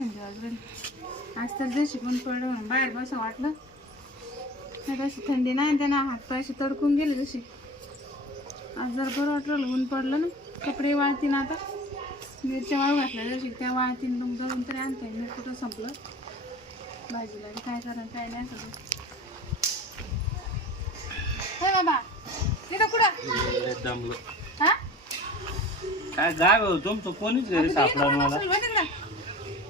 राहिली. आज तर जे शिकून पडलं बाहेर बसं वाटलं. नाही कशी थंडी नाही त्यांना हात पाय असे तडकून गेले जशी. आज जर बरं वाटलं ऊन पडलं ना कपडे वाळतीन आता. मिरच्या वाळू घातल्या जशी त्या वाळतीन मग जाऊन तरी आणता येईल मीठ कुठं संपलं. भाजीला काय करा काय नाही सगळं. होय बाबा तिथं कुठं? हा? काय गाव हो, तुमचं? कोणीच घरी सापडा मला.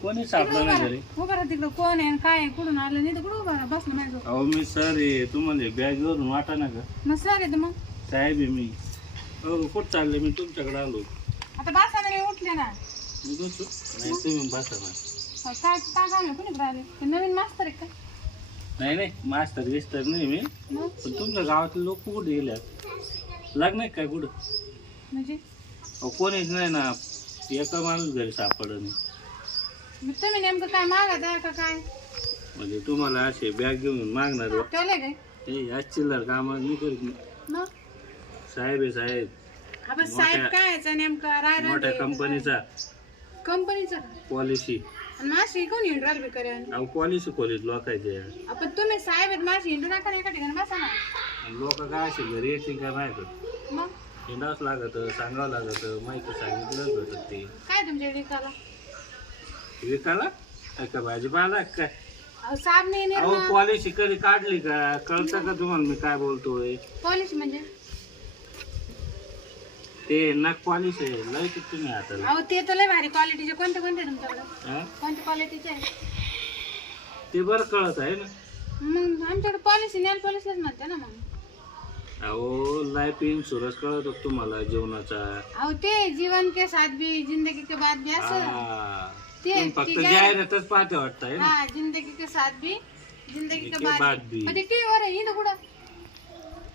बसल होय तिकडं कोणीच सापडा नाही घरी उभा राहा तिकडं कोण आहे काय आहे कुठून आलं नाही तर कुठं उभा राहा बसलं माझं अहो मी सर आहे तुम्हाला बॅग वरून वाटा ना का? मग सर येतं मग. साहेब आहे मी. कुठं चालले? मी तुमच्याकडे आलो. आता मी उठले ना. मी बसू? नाही तुम्ही बसा ना. अहो, काय काय ते नवीन मास्तर आहे का? नाही नाही मास्तर गिस्तर नाही मी. मग? पण तुमच्या गावातले लोक कुठे गेल्यात? लग्न आहे काय कुठं? म्हणजे? अहो कोणीच नाही ना. एका माणूस घरी सापड नाही. मग तुम्ही नेमकं काय मागत आहे का काय? म्हणजे तुम्हाला असे बॅग घेऊन मागणार बा. काय? आज चिल्लर कामात नाही करीत मी मग? साहेब आहे साहेब. आपण साहेब मोठ्या- काय नेमकं राय मोठ्या कंपनीचा कंपनीचं पॉलिसी आणि माशी कोण करेन? अहो पॉलिसी कॉलेज लोकायचे आपण तुम्ही साहेब आहेत माशी हिंडू नका एका ठिकाणी बसा ना. लोक काय असे घरी येतील का नाही करत मग? हिंडावंच लागत सांगावं लागत माहिती सांगितलं भेटत ते काय तुमच्या विकाला काय का भाजीपाला का? काय अहो साहेब नाही अहो निर्मा पॉलिसी कधी काढली का? कळतं का तुम्हाला मी काय बोलतोय? पॉलिश म्हणजे? ते नक पॉलिसी आहे. लय की तुम्ही हाताला. अहो ते तर लय भारी क्वालिटीचे कोणते कोणते तुमच्याकडे? हा? कोणत्या क्वालिटीचे आहे ते बरं कळत आहे ना. मग आमच्याकडे पॉलिसी नेल पॉलिसीच म्हणते ना मग. अहो लाईफ इन्शुरन्स कळत होत तुम्हाला जेवणाचा अहो ते जीवन के साथ भी जिंदगी के बाद भी असं. हा. ते फक्त ठीक आहे. जाहिरातच पाहते वाटत आहे ना. हा जिंदगी के साथ भी जिंदगी के के बाद बाद भी. मग ते टीव्ही वर आहे इथं कुठं?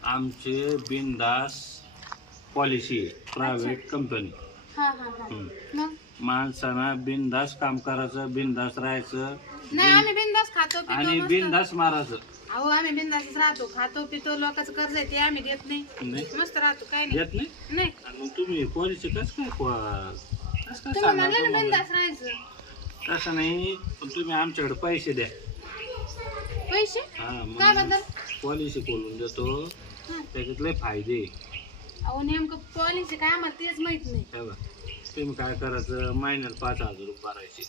आमचे बिनदास पॉलिसी प्रायव्हेट कंपनी हा हा हा. मग? माणसांना बिनदास काम करायचं बिनदास राहायचं. नाही आम्ही बिंदास खातो पितो आणि मस्त. बिनदास मारायचं. अहो आम्ही बिंदासच राहतो. खातो पितो लोकांचं कर्ज आहे ते आम्ही देत नाही. नाही. मस्त राहतो काय नाही. येत नाही? नाही. आणि मग तुम्ही पॉलिसी कस काय कस काय तुम्ही सांगणार म्हणलं ना तुम्हाला? बिंदास राहायचं. तसं नाही पण तुम्ही आमच्याकडे पैसे द्या. पैसे? हा काय मग बद्दल पॉलिसी खोलून देतो. हा. त्याच्यातले फायदे. अहो नेमकं पॉलिसी काय आम्हाला तेच माहीत नाही. हे बघा. तुम्ही काय करायचं महिन्याला पाच हजार रुपये भरायचे.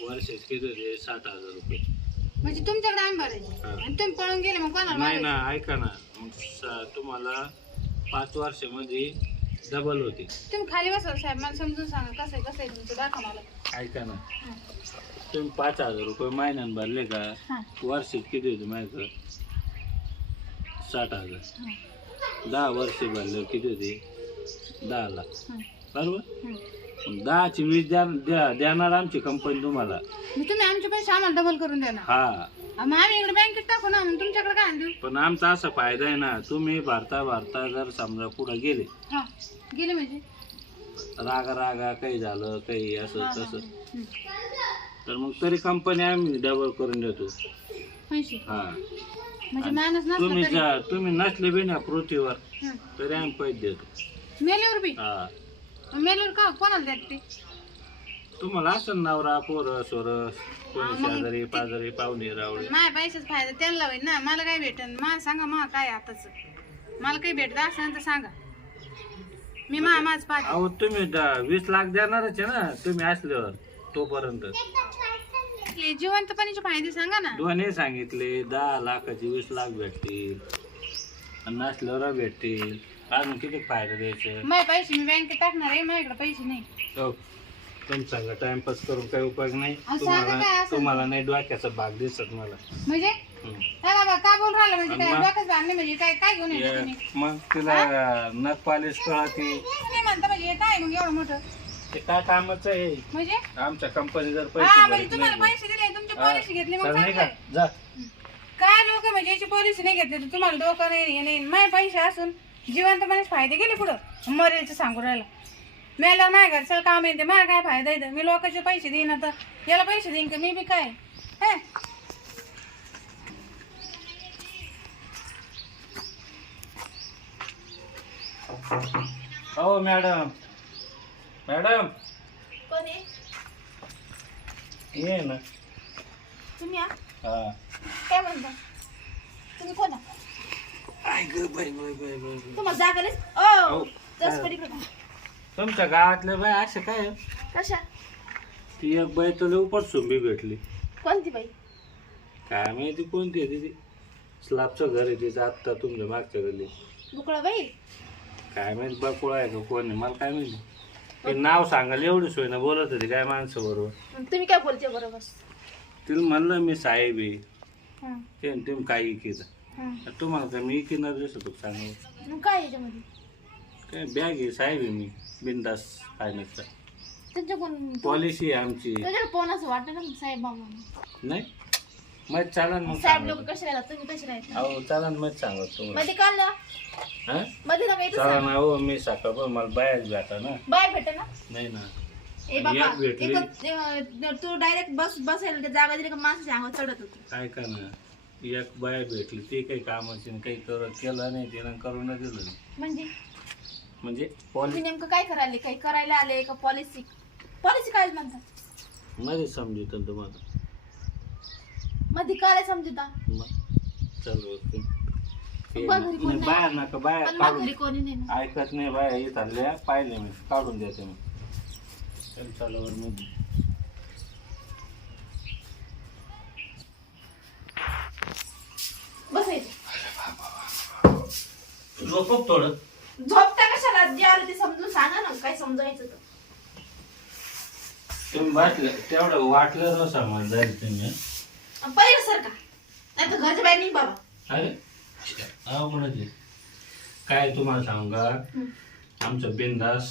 वर्षाचे किती होते? सात हजार रुपये. म्हणजे तुमच्याकडे आम्ही भरायचे. हा. आणि तुम्ही पळून गेले मग कोणाला नाही भरायचे? ना ऐका ना. मग स- तुम्हाला पाच वर्षामध्ये डबल होते. तुम्ही खाली बसवा साहेब मला समजून सांगा कसं आहे कसं आहे तुमचं? दाखवा मला. ऐका ना. तुम्ही पाच हजार रुपये महिन्यानं भरले का? हा. वर्षात किती होते माहिती साठ हजार. दहा वर्ष भरले किती होते? दहा लाख. हा. बरोबर. मग दहाची वीस द्या द्या- देणार आमची कंपनी तुम्हाला. मग तुम्ही आमचे पैसे आम्हाला डबल करून द्या ना. हा. मग आम्ही इकडे बँकेत टाकू ना मग तुमच्याकडे काय आणू? पण आमचा असा फायदा आहे ना तुम्ही भरता भरता जर समजा पुढे गेले हा. गेले म्हणजे? रागा रागा काही झालं काही असं तसं. तर मग तरी कंपनी आम्ही डबल करून देतो. पैसे? हा. म्हणजे माणूस तुम्ही जा तुम्ही नसले बी ना पृथ्वीवर हं. तरी आम्ही पैसे देतो. मेल्यावर बी? हा. मेल्यावर का कोणाला द्यात ते? तुम्हाला असं नवरा पोर सोर कोणी हा, मग शेजारी पाजारी पाहुणे रावळे. माझ्या पैशाच फायदा त्यांना होईल ना. मला काय भेटन? मला सांगा मला काय आताच? मला काही भेटत असेल तर सांगा. मी मा माझ पाहते. अहो तुम्ही द- वीस लाख देणारच आहे ना तुम्ही असल्यावर तोपर्यंत. हे जिवंतपणीचे फायदे सांगा ना. दोन्ही सांगितले दहा लाखाचे वीस लाख भेटतील आणि नसल्यावर भेटतील. अजून किती फायदा द्यायचे? माझे पैसे मी बँकेत टाकणार आहे माझ्याकडे पैसे नाही. हो. तुम्ही सांगा टाइमपास करून काही उपयोग नाही. तुम्हाला असं? तुम्हाला नाही डोक्याचा भाग दिसत मला. म्हणजे? बाबा का बोल राहिलं म्हणजे काय? मग? डोकंच बांधले म्हणजे काय? काय घेऊन येतो ये- तुम्ही? मग तिला नख पॉलिश कळती नाही म्हणता म्हणजे हे काय मग एवढं मोठं. ते काय कामाचं आहे? म्हणजे? आमच्या कंपनी जर हा पैसे म्हणजे भरत तुम्हाला नाही. पैसे दिले तुमची हा. पॉलिसी घेतली मग चल नाही चांगलं का आहे. जा. काय लोक म्हणजे याची पॉलिसी नाही घेतली? तर तुम्हाला डोकं नाही हे नाही. माझे पैसे असून जिवंतपणेच फायदे गेले पुढं मरेलचं सांगू राहिलं. मेला नाही घर चल काम येते. मला काय फायदा येतं मी लोकांचे पैसे देईन आता. याला पैसे देईन का? मी बी काय? हे? हो मॅडम. मॅडम. ये ना. तुम्ही हा. काय म्हणता? तुम्ही कोण. तुम्हाला जागा हो. ओ तुमच्या गावातल्या बाय असे काय कशा? ती एक बाई तुला उपट सुंबी भेटली. कोणती बाई? काय माहिती कोणती आहे ती? स्लाबचं घर आहे तिचं आत्ता तुमच्या मागच्या गल्ली बुकळा बाई? काय माहिती बा कोळा आहे का कोण आहे मला काय माहिती. ते नाव सांगायला एवढी सोय ना बोलत होती काय माणसं बरोबर तुम्ही काय बोलते बरोबर? तिला म्हणलं मी साहेब आहे. हां. ते तुम्ही काय इकीत? हां. तुम्हाला काय मी इकिणार दिसतो सांगा मग काय याच्यामध्ये? काय बॅग आहे साहेब आहे मी बिंदास फायनान्सचा कोण पॉलिसी आहे आमची. कोण असं वाटतं ना साहेब बाबा? नाही. मग चालन मग साहेब लोक सांगतो. कसे राहतात तुम्ही कसे राहता अहो चालन मग सांगत तुम्हाला मध्ये काल हा? मध्ये ना चालन अहो मी सकाळ मला बाहेर जाता ना. बाय भेट ना? नाही ना. ए बाबा एक भेटली. एकच, अं, तू डायरेक्ट बस बसायला जागा दिली का? माणसाच्या अंगावर चढत होतो. काय का ना? एक बाया भेटली. ती काही कामाची नाही, काही कर केलं नाही. तिनं करून दिलं नाही. म्हणजे? म्हणजे तुम्ही पॉलिसी नेमकं काय करायला? काही करायला आले का? पॉलिसी पॉलिसी काय म्हणतात? मध्ये समजत तुम्हाला. मध्ये काय समजता मग चल ओके. बघ ना. घरी कोण नाही, नाही. बाया नका बाया पण मग काढून घरी कोणी नाही ना ऐकत नाही बाया येत आल्या पाहिले मी काढून देते मी. चल चालावर मध्ये. बसायचं झोपक थोडं? झोपता कशाला? जे आलं ते समजून सांगा ना काय समजायचं तर. तुम्ही वाटलं तेवढं वाटलं ना सामान जाईल तुम्ही. पहिले सर का नाही तर घरच्या बाहेर नाही बाबा. अरे आहे. काय तुम्हाला सांगू का. आमचं बिंदास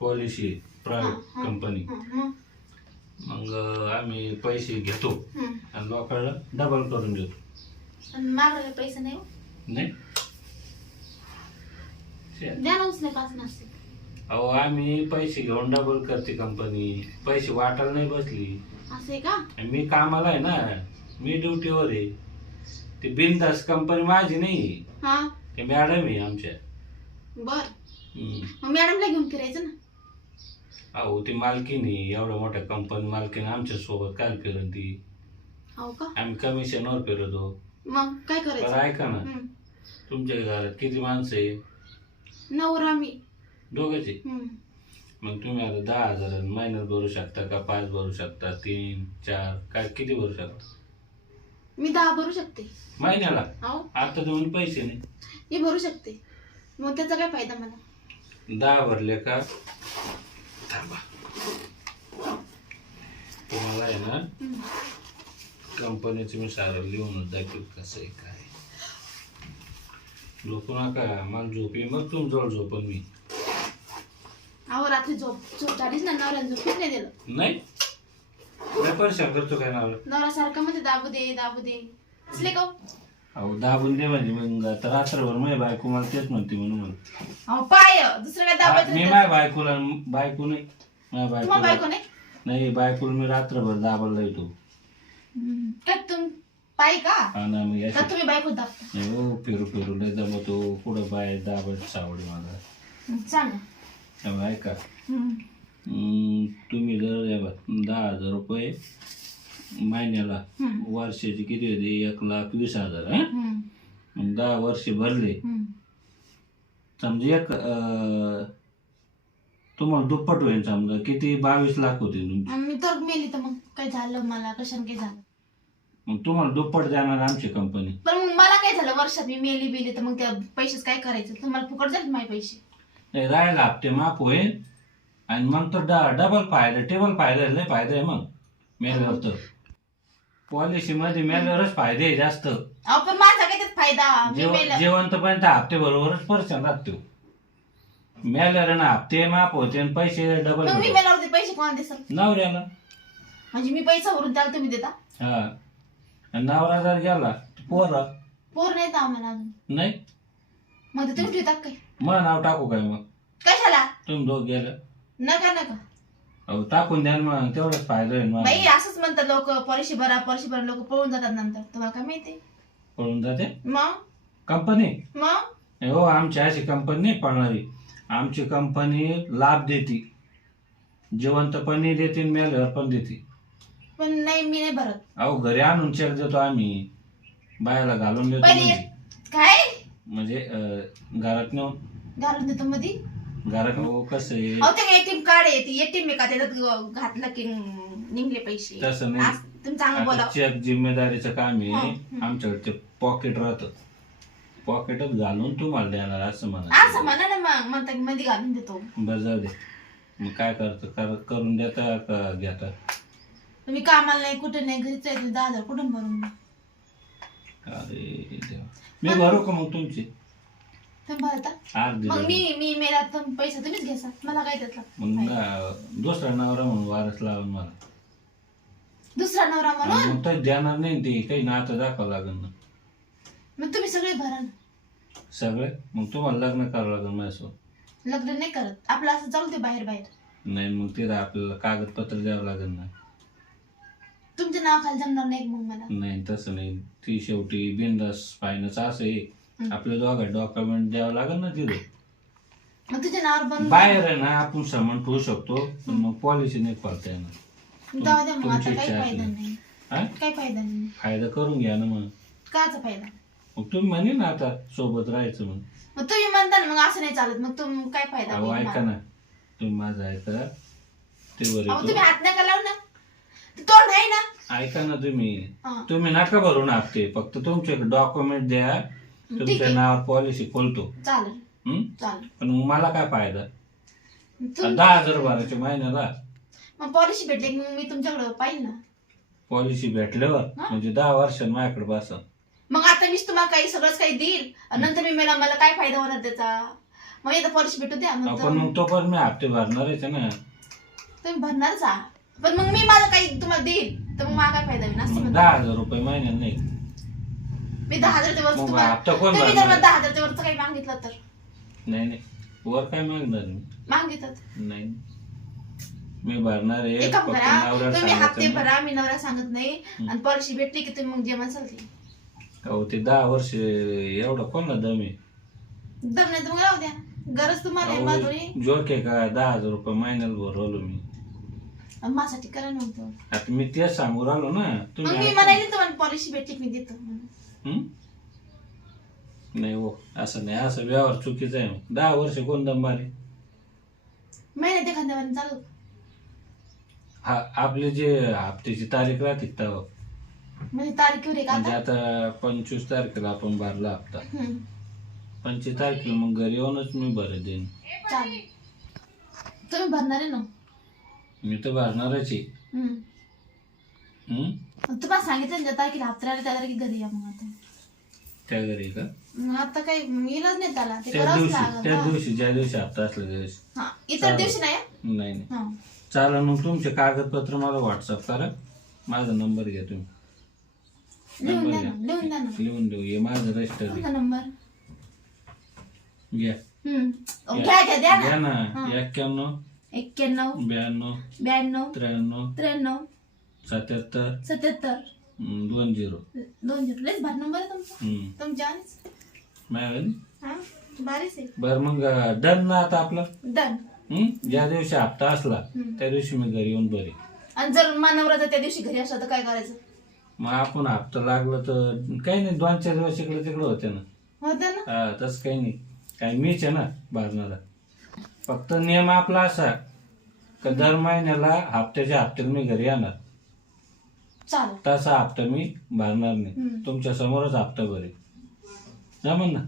पॉलिसी प्रायव्हेट. कंपनी मग आम्ही पैसे घेतो. आणि लोकांना डबल करून देतो. आणि पैसे नाही हो. नाही? शे. द्या ना उचले पाच नसते अहो आम्ही पैसे घेऊन डबल करते कंपनी पैसे वाटायला नाही बसली. असं आहे का? आणि मी कामाला आहे ना. मी ड्युटीवर आहे. ती बिंदास कंपनी माझी नाही हा? ते मॅडम आहे आमच्या. बर. हम्म. मग मॅडमला घेऊन फिरायचं ना? अहो ती मालकीनी एवढ्या मोठ्या कंपनी मालकीने आमच्यासोबत काय फिरत ती? हो का? आम्ही कमिशनवर फिरतो. मग काय करायचं? ऐका ना. तुमच्या घरात किती माणसं आहे? नवरा मी. दोघंच आहे. मग तुम्ही आता दहा हजार महिन्यात भरू शकता का? पाच भरू शकता? तीन चार काय किती भरू शकता? मी दहा भरू शकते. महिन्याला? अहो आता तुम्ही पैसे नाही. मी भरू शकते. मग त्याचा काय फायदा मला? दहा भरले का? थांबा. तुम्हाला आहे ना. कंपनीचं मी सारं लिहूनच दाखवू कसं आहे काय झोपू नका मला झोपी मग तुमजवळ झोपन मी. अहो रात्री झोप झोप झालीच ना नवऱ्याने नाही दिलं नाही? काय परेशान करतो काय नाव नवरा सारखा मध्ये दाबू दे दाबू दे. असले का हो? अहो दाबून दे म्हणजे मग आता रात्रभर माझी बायको मला तेच म्हणते म्हणून मला अहो पाय दुसरं काय दाबायचं मी नाही माझ्या बायकोला बायको नाही माझ्या तुम्हाला बायको बायकोला नाही? नाही बायकोला मी रात्रभर दाबायला येतो. काय तुम पाय का? ना मग का याची तुम्ही बायको दाबता? नाही हो फिरू फिरू लय जमतो. पुढं बाय दाबायची सावडी मला. सांगा तेव्हा ऐका. हम्म, तुम्ही जर दहा हजार रुपये महिन्याला. वर्षाचे किती होते? एक लाख वीस हजार हं? दहा वर्ष भरले. समजा एक तुम्हाला दुप्पट होईल समजा. किती? बावीस लाख होते तुमचे. आणि मी तर मेली तर मग काय झालं मला? कशाने काय झालं? मग तुम्हाला दुप्पट देणार आमची कंपनी पण मग मला काय झालं? वर्षात मी मेली बिली तर मग त्या पैसेच काय करायचं? तुम्हाला फुकट जाईल माझे पैसे? नाही राहायला हप्ते माफ होईल. आणि मग ड- डबल फायदा टेबल फायदा लय फायदा आहे मग. मेल्यावर तर. पॉलिसी मध्ये मेल्यावरच फायदे आहे जास्त. अहो पण माझा काय त्यात फायदा? मी मेलं हप्ते बरोबरच पर्सन लागतो. मेल्यावर ना हप्ते माफ होते आणि पैसे डबल मग मी मेल्यावरती पैसे कोणाला देसाल? नवऱ्याला. म्हणजे मी पैसा भरून त्याला तुम्ही देता? हा. आणि नवरा जर गेला पोरा? पोर नाही आम्हाला अजून. नाही. मग ते तुम्ही ठेवता काय? मग नाव टाकू काय मग? कशाला? तुम्ही दोघ गेलं. नका नका. अहो टाकून द्या ना मग तेवढंच फायदा आहे ना बाई असंच म्हणतात लोक पॉलिशी भरा पॉलिशी भरा लोक पळून जातात नंतर. तुम्हाला काय माहिती? पळून जाते? मग? कंपनी? मग? हो आमची अशी कंपनी नाही पळणारी. आमची कंपनी लाभ देते. जिवंतपणी देते आणि मेल्यावर पण देते. पण नाही मी नाही भरत. अहो घरी आणून चेक देतो आम्ही. बायाला घालून देतो पहिले म्हणजे काय? म्हणजे अं, घरात नेऊन. घालून देतो मध्ये घरात हो कसं आहे? ते एटीएम कार्ड आहे ती एटीएम आहे का? त्याच्यात घातलं की निघले पैसे. तसं नाही. आज तुम्ही चांगलं बोला आता चेक जिम्मेदारीचं काम आहे. हं, हं. आमच्याकडे ते पॉकेट राहतं पॉकेटच घालून तुम्हाला देणार असं असं म्हणा म्हणा ना मग. म्हणता की मध्ये घालून देतो. बरं जाऊ दे. मग काय करतो? कर करून देता का घेता? तुम्ही कामाला नाही कुठे नाही घरीच आहे तुम्ही दहा हजार कुठून भरून? अरे देवा. मी भरू का मग तुमची? तुम्ही भरता अर्धी मग. मी मी मेला तर पैसे तुम्हीच घ्यासा मला काय त्यातला? मग ना- दुसरा नवरा म्हणून वारस लावून मला. दुसरा नवरा म्हणून? मग तर देणार नाही ते काही नातं दाखवावं लागेल ना. मग तुम्ही सगळे भरा ना. सगळे? मग तुम्हाला लग्न करावं लागेल माझ्यासोबत. लग्न नाही करत. आपलं असं चालू ते बाहेर बाहेर नाही मग तिथं आपल्याला कागदपत्र द्यावं लागेल ना. तुमच्या नावाखाली जमणार नाही मग मला. नाही तसं नाही. ती शेवटी बिंदास फायनान्स असं आहे. आपल्या दोघं डॉक्युमेंट द्यावं लागेल ना तिथे. मग तुझ्या नावावर बनवून बाहेर आहे ना आपण समन ठेवू शकतो पण मग पॉलिसी नाही खोलता येणार. जाऊ द्या मग तुमची आता काही इच्छा फायदा आहे. नाही. हा? काही फायदा नाही. फायदा करून घ्या ना मग. काचा फायदा? मग तुम्ही म्हणे ना आता सोबत राहायचं मग तुम्ही म्हणता ना मग असं नाही चालत. मग तुम काय फायदा अहो होईल ऐका मला? ना. तुम्ही माझं ऐका. ते अहो बरं तुम्ही हात नका लावू ना. ते तोंड आहे ना. ऐका ना तुम्ही. हा. तुम्ही नका भरून हप्ते. फक्त तुमचे डॉक्युमेंट द्या. ठीक तुमच्या आहे. नावावर पॉलिसी खोलतो. चालेल. हं? चालेल. पण मग मला काय फायदा? तुम- दहा हजार भरायचे महिन्याला मग पॉलिसी भेटले की मग मी तुमच्याकडे पाहिजे ना. पॉलिसी भेटल्यावर हा? म्हणजे दहा वर्षांनी माझ्याकडे बसा. मग आता मीच तुम्हाला काही सगळंच काही देईल. आणि नंतर मी मला मला काय फायदा होणार त्याचा? मग एकदा पॉलिसी भेटू द्या मग पण मग तो पण मी हप्ते भरणारच आहे ना. तुम्ही भरणारच आहात. पण मग मी मला काही तुम्हाला देईल. तर मग मला काय फायदा होईल? असं मग म्हणता. दहा हजार रुपये महिन्यात नाही. मी दहा वरच मग तुम्हाला हप्ता कोण तुम्ही जर भरणार? दहा हजारच्या वरच काही मागितलं तर. नाही नाही. वर काय मागणार मी? मागितलं नाही. मी भरणार आहे एक काम फक्त करा नवऱ्याला तुम्ही हप्ते सांगायचं नाही. भरा मी नवरा सांगत नाही. आणि पॉलिसी भेटली की तुम्ही मग जे म्हणसाल ते. अहो ते दहा वर्ष एवढा कोणला दम आहे? दम नाही तर मग राहू द्या. गरज तुम्हाला आहे माझी अहो, जोक आहे का दहा हजार रुपये महिन्याला भरवलो मी. माझ्यासाठी करा नव्हतं आता मी तेच सांगू राहिलो ना मग तुम्ही मी ऐका. म्हणाली तुम्हाला पॉलिसी भेटली की मी देतो. म्हणून. नाही हो असं नाही असं व्यवहार चुकीचा आहे. मग. दहा वर्ष कोण दम मारे महिन्यात एखाद्या वेळेला चालू. हा आपली जे हप्त्याची तारीख राहते तेव्हा म्हणजे तारखेवर एक म्हणजे आता? आता पंचवीस तारखेला आपण भरला हप्ता. हम्म, पंचवीस तारखेला मग घरी येऊनच मी भर देईन. चालेल. तुम्ही भरणार आहे ना? मी तर भरणारच आहे. हम्म. तुम्हाला सांगितलं ना ज्या तारखेला हप्ता आला त्या तारखेला घरी या मग आता. त्या घरी का? मग आता काही इलाज नाही त्याला. ते त्या करावंच दिवशी लागेल त्या ना. दिवशी ज्या दिवशी हप्ता असला त्या दिवशी. हा इतर दिवशी नाही? नाही नाही. हा. चालेल मग तुमचे कागदपत्र मला व्हॉट्सअप करा. माझा नंबर घ्या तुम्ही. लिहून द्या ना लिहून द्या ना. लिहून देऊ. हे माझं रजिस्टर तुमचा नंबर? घ्या. हम्म. घ्या. घ्या द्या घ्या ना. ना एक्क्याण्णव एक्क्याण्णव ब्याण्णव ब्याण्णव त्र्याण्णव त्र्याण्णव सत्याहत्तर सत्याहत्तर. दोन झिरो. दोन झिरो. लयच भार नंबर आहे तुमचा. तुमच्या मॅडम हा? भारीच आहे. बरं मग डन ना आता आपलं? डन? ज्या दिवशी हप्ता असला. त्या दिवशी मी घरी येऊन बरे. आणि जर मानवरा त्या दिवशी घरी असला तर काय करायचं? मग आपण हप्ता लागलं तर काही नाही दोन चार दिवस इकडे तिकडे होते ना. होतं ना? हा तसं काही नाही. काही मीच आहे ना भरणारा फक्त नियम आपला असा का दर महिन्याला हप्त्याच्या हप्त्याला मी घरी येणार. चालेल. तसा हप्ता मी भरणार नाही. हम्म. तुमच्या समोरच हप्ता भरेल. जमन ना.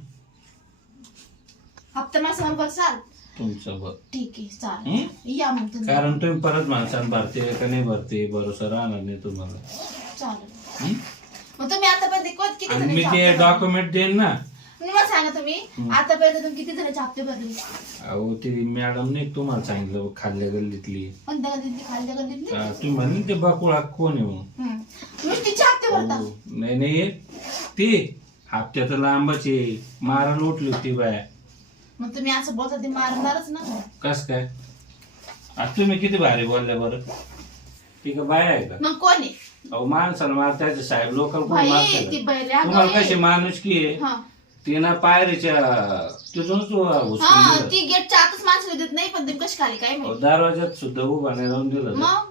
हप्ता माझा नंबर चाल तुमचं बघ ठीक आहे चालेल? या मग तुम्ही. कारण तुम्ही परत माणसानं भरते का नाही भरते भरोसा राहणार नाही तुम्हाला. चालेल. हं? मग तुम्ही किती आणि मी जणांचे ते हप्ते? डॉक्युमेंट देईन ना. मी मला सांगा तुम्ही. आतापर्यंत तुम्ही किती जणांचे हप्ते भरले? अहो ती मॅडम नाही तुम्हाला सांगितलं खाल्ल्या गल्लीतली. कोणत्या गल्लीतली? खालच्या गल्लीतली? तुम्ही म्हणले ते बकुळा कोण आहे म्हणून. हं. तुम्ही तिचे हप्ते भरता? हो. नाही नाही ती हप्त्यात लांबच आहे. मारायला उठली होती बाया. मग तुम्ही असं बोलता ते मारणारच ना कस काय? आज तुम्ही किती भारी बोलल्या बरं. ती का बाया आहे का? मग कोण आहे? अहो माणसाला मारतायचे साहेब. लोकल कोण बाई मारतात ती बैल तुम्हाला कशी माणुसकी आहे? हा. तिनं पायरीच्या तिथूनच उचलून हा दिलं. ती गेटच्या आतच माणसं देत नाही पण तुम्ही कशी खाली काय माहिती? दरवाज्यात सुद्धा उभा नाही राहून दिलं मग?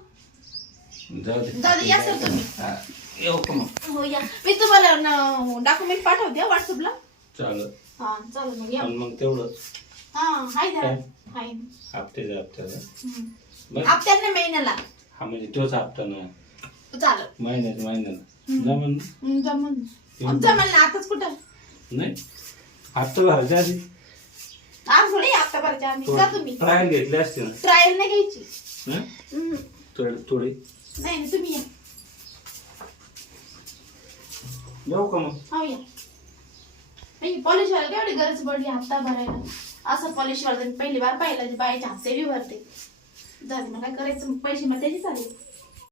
जाऊ दे. जाऊ दे, या सर तुम्ही. हा, येऊ का मग? हो या. मी तुम्हाला डॉक्युमेंट पाठवते व्हॉट्सअपला. चालेल. हा चालेल मग या. पण मग तेवढं हा हाय द्या काय? हाय. हप्त्याच्या हप्त्याला हम्म. बरं. हप्त्याने महिन्याला. हा म्हणजे तोच हप्ता ना. चालेल. महिन्यात महिन्याला. जमन? हम्म, जमून. जमल ना आताच कुठं? नाही? हप्ता भरायच्या आधी. आज थोडी भरायच्या जा तुम्ही? ट्रायल घेतले असते ना. ट्रायल नाही घ्यायची. हं? हम्म. थोडी थोडी. नाही नाही तुम्ही या. येऊ का मग? हो या. नाही पॉलिश व्हायला केवढी गरज पडली हप्ता भरायला? असं पॉलिश वाला पहिली बार पाहिलं बायाचे हप्ते बी भरते. झाले मग काय करायचं पैसे मग त्याचे चालेल